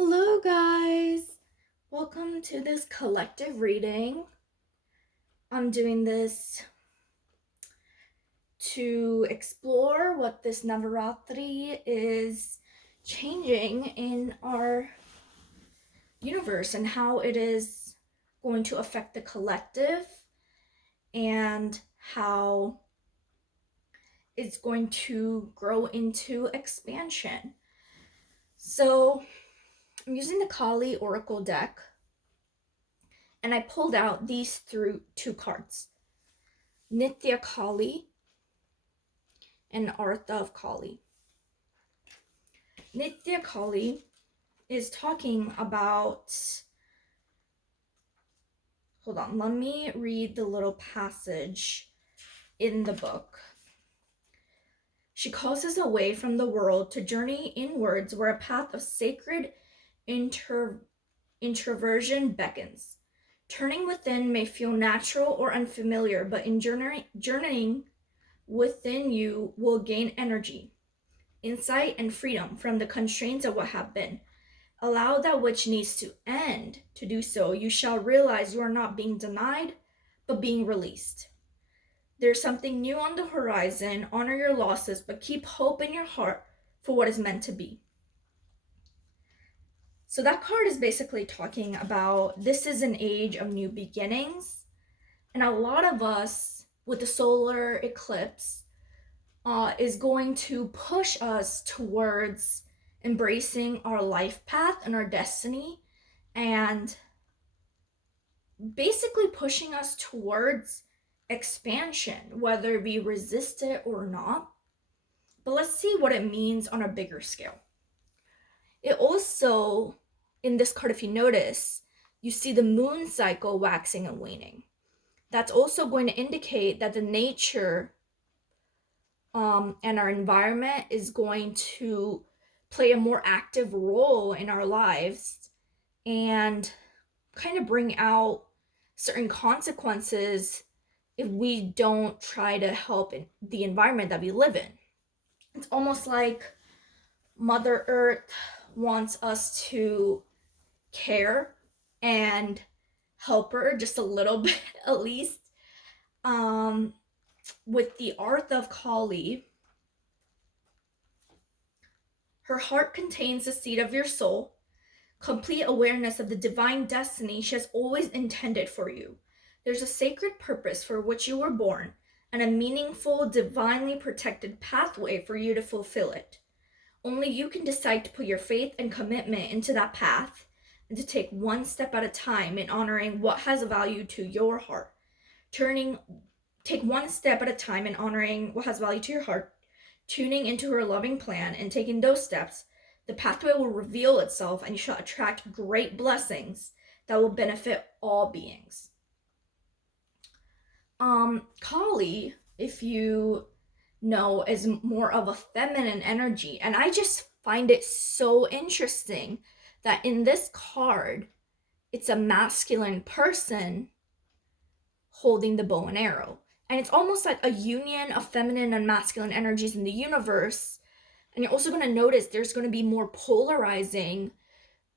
Hello, guys! Welcome to this collective reading. I'm doing this to explore what this Navaratri is changing in our universe and how it is going to affect the collective and how it's going to grow into expansion. So, I'm using the Kali Oracle deck, and I pulled out these two cards. Nitya Kali and Artha of Kali. Nitya Kali is talking about, hold on, let me read the little passage in the book. She calls us away from the world to journey inwards where a path of sacred introversion beckons. Turning within may feel natural or unfamiliar, but in journeying within you will gain energy, insight, and freedom from the constraints of what have been. Allow that which needs to end to do so. You shall realize you are not being denied, but being released. There's something new on the horizon. Honor your losses, but keep hope in your heart for what is meant to be. So that card is basically talking about this is an age of new beginnings. And a lot of us with the solar eclipse is going to push us towards embracing our life path and our destiny, and basically pushing us towards expansion, whether we resist it or not. But let's see what it means on a bigger scale. It also, in this card, if you notice, you see the moon cycle waxing and waning. That's also going to indicate that the nature and our environment is going to play a more active role in our lives and kind of bring out certain consequences if we don't try to help in the environment that we live in. It's almost like Mother Earth wants us to care and help her just a little bit, at least. With the Artha of Kali, her heart contains the seed of your soul, complete awareness of the divine destiny she has always intended for you. There's a sacred purpose for which you were born, and a meaningful, divinely protected pathway for you to fulfill it. Only you can decide to put your faith and commitment into that path, and to take one step at a time in honoring what has value to your heart. Take one step at a time in honoring what has value to your heart, tuning into her loving plan, and taking those steps. The pathway will reveal itself, and you shall attract great blessings that will benefit all beings. Kali, if you know, is more of a feminine energy, and I just find it so interesting that in this card, it's a masculine person holding the bow and arrow. And it's almost like a union of feminine and masculine energies in the universe. And you're also going to notice there's going to be more polarizing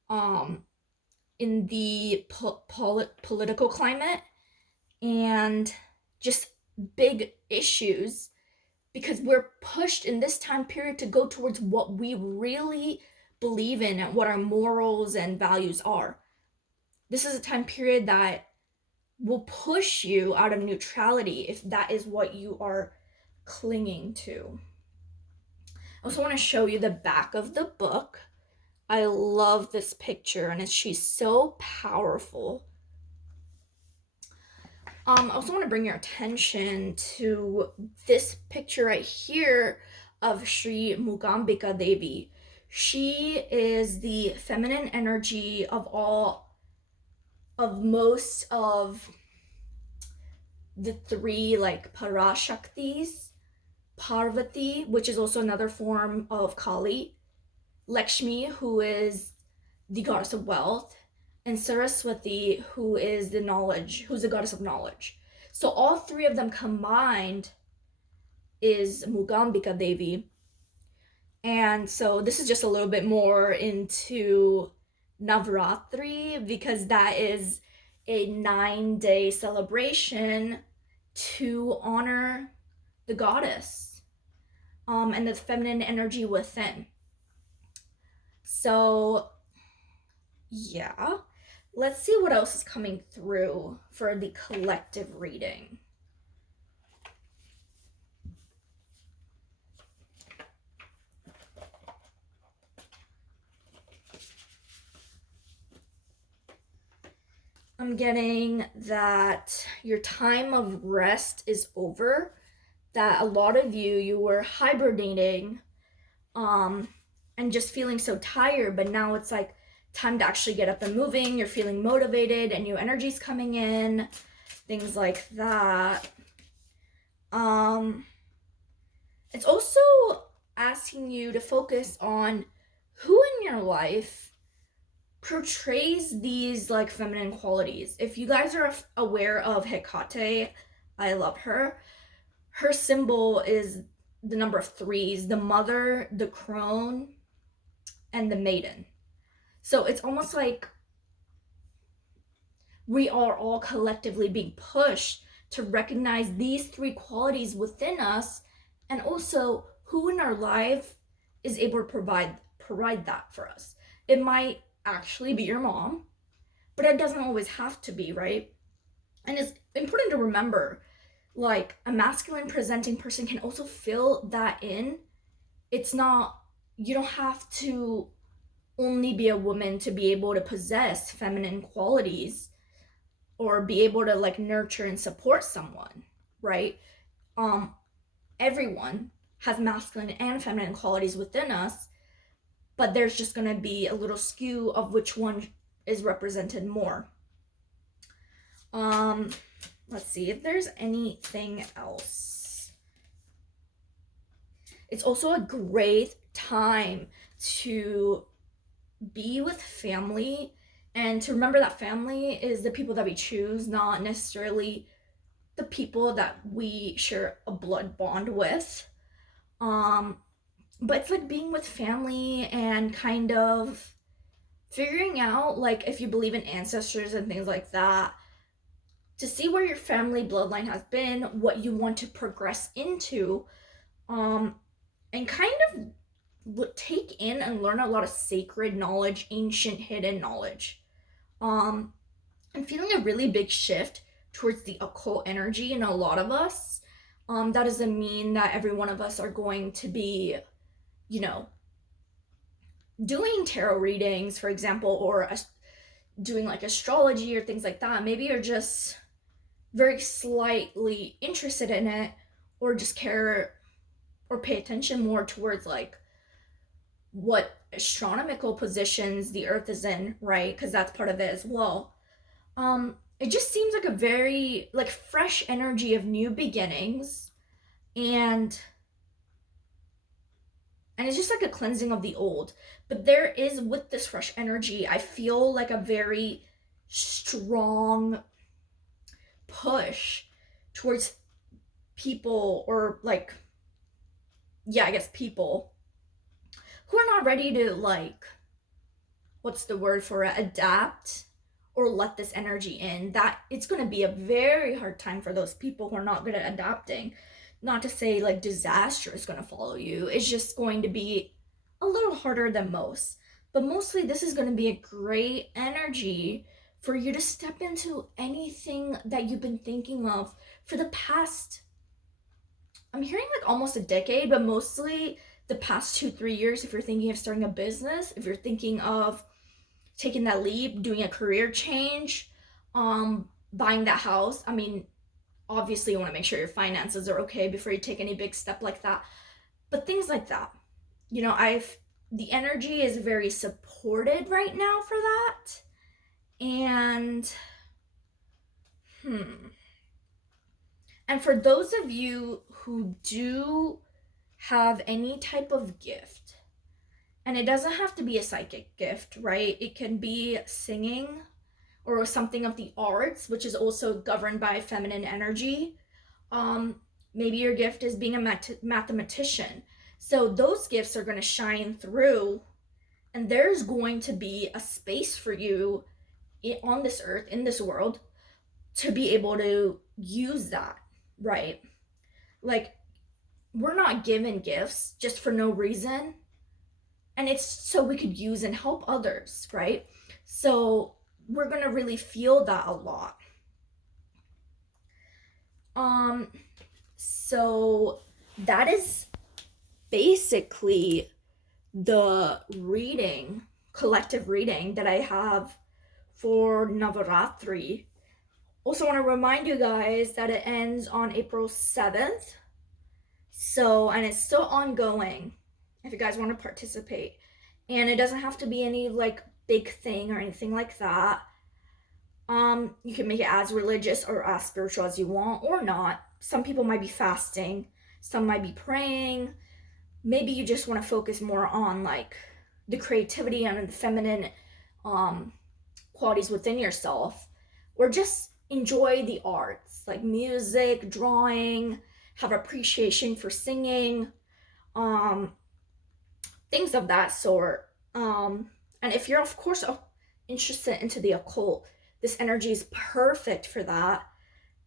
in the political climate and just big issues, because we're pushed in this time period to go towards what we really believe in and what our morals and values are. This is a time period that will push you out of neutrality if that is what you are clinging to. I also want to show you the back of the book. I love this picture, and she's so powerful. I also want to bring your attention to this picture right here of Sri Mugambika Devi. She is the feminine energy of most of the three, like Parashaktis, Parvati, which is also another form of Kali, Lakshmi, who is the goddess of wealth, and Saraswati, who is the goddess of knowledge. So all three of them combined is Mugambika Devi. And so this is just a little bit more into Navaratri, because that is a 9-day celebration to honor the goddess, and the feminine energy within. So, yeah, let's see what else is coming through for the collective reading. I'm getting that your time of rest is over, that a lot of you were hibernating, and just feeling so tired, but now it's like time to actually get up and moving. You're feeling motivated and new energy's coming in, things like that. It's also asking you to focus on who in your life portrays these like feminine qualities. If you guys are aware of Hecate, I love her. Her symbol is the number of threes, the mother, the crone, and the maiden. So it's almost like we are all collectively being pushed to recognize these three qualities within us, and also who in our life is able to provide that for us. It might actually be your mom, but it doesn't always have to be, right? And it's important to remember, like, a masculine presenting person can also fill that in. It's not, you don't have to only be a woman to be able to possess feminine qualities or be able to like nurture and support someone, right? um Everyone has masculine and feminine qualities within us, but there's just going to be a little skew of which one is represented more. Let's see if there's anything else. It's also a great time to be with family, and to remember that family is the people that we choose, not necessarily the people that we share a blood bond with. Um, but it's like being with family and kind of figuring out, like, if you believe in ancestors and things like that, to see where your family bloodline has been, what you want to progress into, and kind of take in and learn a lot of sacred knowledge, ancient hidden knowledge. I'm feeling a really big shift towards the occult energy in a lot of us. That doesn't mean that every one of us are going to be, you know, doing tarot readings, for example, or doing like astrology or things like that. Maybe you're just very slightly interested in it, or just care or pay attention more towards like what astronomical positions the earth is in, right? Because that's part of it as well. It just seems like a very like fresh energy of new beginnings, and it's just like a cleansing of the old. But there is, with this fresh energy, I feel like a very strong push towards people, or like, yeah, I guess people who are not ready to, like, what's the word for it, adapt or let this energy in. That it's going to be a very hard time for those people who are not good at adapting. Not to say like disaster is going to follow you, it's just going to be a little harder than most. But mostly this is going to be a great energy for you to step into anything that you've been thinking of for the past, I'm hearing like almost a decade, but mostly the past 2-3 years. If you're thinking of starting a business, if you're thinking of taking that leap, doing a career change, buying that house. I mean, obviously you want to make sure your finances are okay before you take any big step like that. But things like that. You know, the energy is very supported right now for that. And and for those of you who do have any type of gift, and it doesn't have to be a psychic gift, right? It can be singing or something of the arts, which is also governed by feminine energy. Maybe your gift is being a mathematician. So those gifts are going to shine through And there's going to be a space for you on this earth, in this world, to be able to use that, right? Like, we're not given gifts just for no reason. And it's so we could use and help others, right? So we're going to really feel that a lot. So that is basically the reading, collective reading that I have for Navaratri. Also want to remind you guys that it ends on April 7th. So, and it's still ongoing if you guys want to participate. And it doesn't have to be any like big thing or anything like that. You can make it as religious or as spiritual as you want or not. Some people might be fasting, some might be praying. Maybe you just want to focus more on like the creativity and the feminine qualities within yourself, or just enjoy the arts like music, drawing, have appreciation for singing, things of that sort. And if you're, of course, interested into the occult, this energy is perfect for that.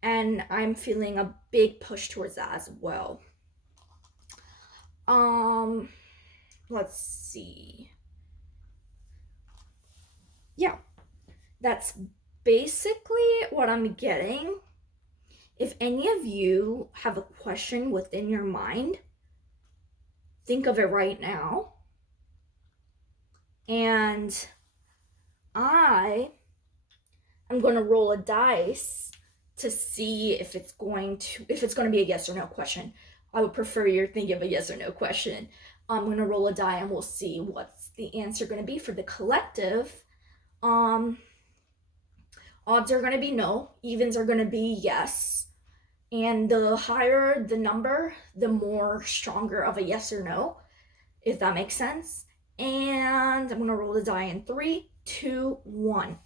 And I'm feeling a big push towards that as well. Let's see. Yeah, that's basically what I'm getting. If any of you have a question within your mind, think of it right now. And I am going to roll a dice to see if it's going to be a yes or no question. I would prefer you're thinking of a yes or no question. I'm going to roll a die and we'll see what's the answer going to be for the collective. Odds are going to be no, evens are going to be yes. And the higher the number, the more stronger of a yes or no, if that makes sense. And I'm going to roll the die in 3, 2, 1.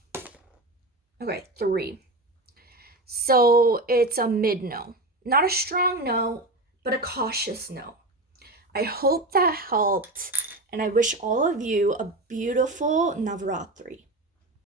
Okay, 3. So it's a mid no. Not a strong no, but a cautious no. I hope that helped, and I wish all of you a beautiful Navaratri.